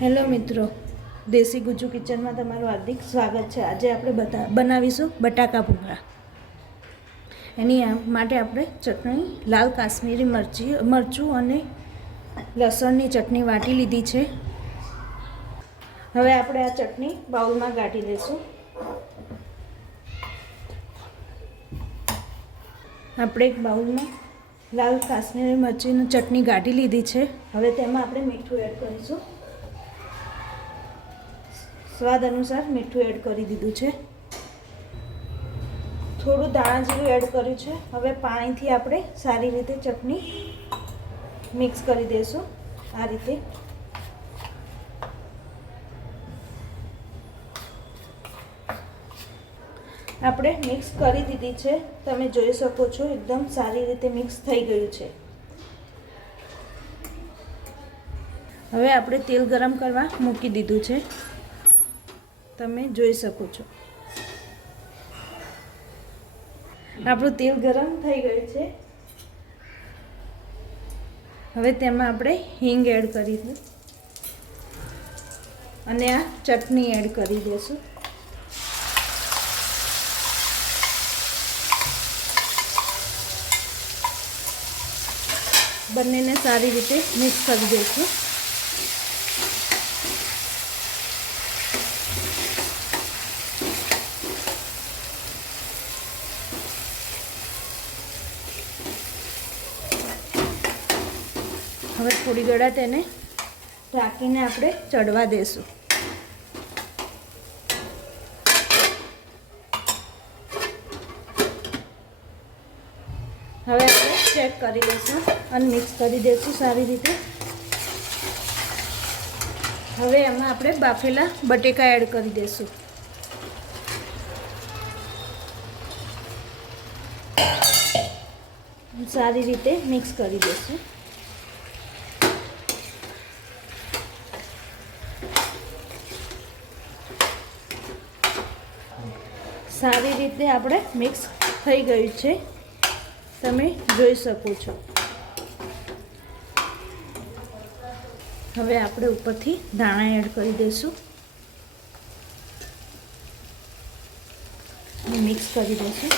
Hello મિત્રો, દેશી ગુજ્જુ કિચનમાં તમારું હાર્દિક સ્વાગત છે। આજે આપણે બનાવીશું બટાકા ભૂંગળા। એની માટે આપણે ચટણી લાલ કાશ્મીરી મરચું અને લસણની ચટણી વાટી લીધી છે। હવે આપણે આ ચટણી બાઉલમાં કાઢી લઈશું। આપણે એક બાઉલમાં લાલ કાશ્મીરી મરચીની ચટણી કાઢી લીધી છે। હવે તેમાં આપણે મીઠું એડ કરીશું। સ્વાદ અનુસાર મીઠું એડ કરી દીધું છે। થોડું ધાણા જીરું એડ કર્યું છે। હવે પાણીથી આપણે સારી રીતે ચટણી મિક્સ કરી દઈશું। આ રીતે આપણે મિક્સ કરી દીધી છે। તમે જોઈ શકો છો એકદમ સારી રીતે મિક્સ થઈ ગયું છે। હવે આપણે તેલ ગરમ કરવા મૂકી દીધું છે। તમે જોઈ શકો છો આપણું તેલ ગરમ થઈ ગયું છે। હવે તેમાં આપણે હિંગ એડ કરીશું અને આ ચટણી એડ કરી દઈશું। બંનેને સારી રીતે મિક્સ કરી દઈશું। હવે થોડી ઘડા તેને ઢાંકીને આપણે ચડવા દેશું। હવે આપણે ચેક કરી લઈશું અને મિક્સ કરી દઈશું સારી રીતે। હવે એમાં આપણે બાફેલા બટેકા એડ કરી દઈશું। સારી રીતે મિક્સ કરી દઈશું। સારી રીતે આપણે મિક્સ થઈ ગયું છે, તમે જોઈ શકો છો। હવે આપણે ઉપરથી ધાણા એડ કરી દઈશું અને મિક્સ કરી દઈશું।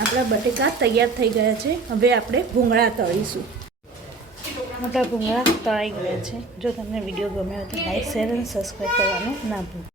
આપણા બટેકા તૈયાર થઈ ગયા છે। હવે આપણે ભૂંગળા તળીશું। મોટા ભૂંગળા તળાઈ ગયા છે। જો તમને વિડીયો ગમ્યો હોય તો લાઈક, શેર અને સબસ્ક્રાઈબ કરવાનું ના ભૂલતા।